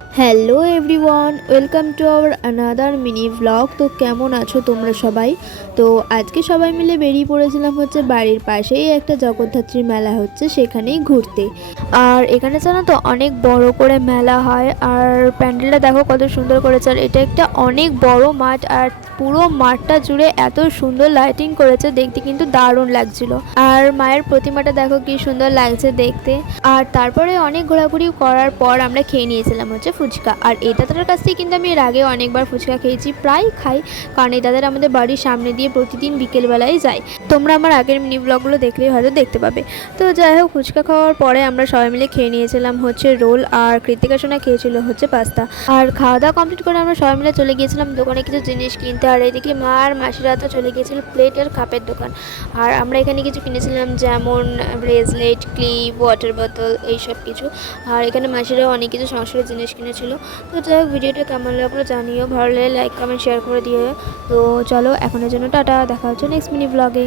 Hello everyone, welcome to our another mini blog. তো কেমন আছো তোমরা সবাই? তো আজকে সবাই মিলে বেরিয়ে পড়েছিলাম হচ্ছে বাড়ির পাশেই একটা জগদ্ধাত্রী মেলা হচ্ছে, সেখানেই ঘুরতে। আর এখানে জানো তো অনেক বড় করে মেলা হয়, আর প্যান্ডেলটা দেখো কত সুন্দর করেছে। আর এটা একটা অনেক বড় মাঠ, আর পুরো মাঠটা জুড়ে এত সুন্দর লাইটিং করেছে, দেখতে কিন্তু দারুণ লাগছিল। আর মায়ের প্রতিমাটা দেখো কি সুন্দর লাগছে দেখতে। আর তারপরে অনেক ঘোরাঘুরি করার পর আমরা খেয়ে নিয়েছিলাম হচ্ছে ফুচকা। আর এই দাদাটার কাছ থেকে কিন্তু আমি এর আগে অনেকবার ফুচকা খেয়েছি, প্রায় খাই, কারণ এই দাদারা আমাদের বাড়ির সামনে দিয়ে প্রতিদিন বিকেলবেলায় যায়। তোমরা আমার আগের মিনি ব্লগগুলো দেখলেই হয়তো দেখতে পাবে। তো যাই হোক, ফুচকা খাওয়ার পরে আমরা সবাই মিলে খেয়ে নিয়েছিলাম হচ্ছে রোল, আর কৃতিকা সোনা খেয়েছিল হচ্ছে পাস্তা। আর খাওয়া দাওয়া কমপ্লিট করে আমরা সবাই মিলে চলে গিয়েছিলাম দোকানে কিছু জিনিস কিনতে। আর এদিকে মা আর মাসিরা তো চলে গিয়েছিল প্লেট আর কাপের দোকান। আর আমরা এখানে কিছু কিনেছিলাম, যেমন ব্রেসলেট, ক্লিপ, ওয়াটার বোতল, এইসব কিছু। আর এখানে মাসিরাও অনেক কিছু সংসারের জিনিস কিনেছিল। তো যাই হোক, ভিডিওটা কেমন লাগলো জানিও, ভালো লাগলে লাইক কমেন্ট শেয়ার করে দিও। তো চলো এখনের জন্য টাটা, দেখা হচ্ছে নেক্সট মিনি ব্লগে।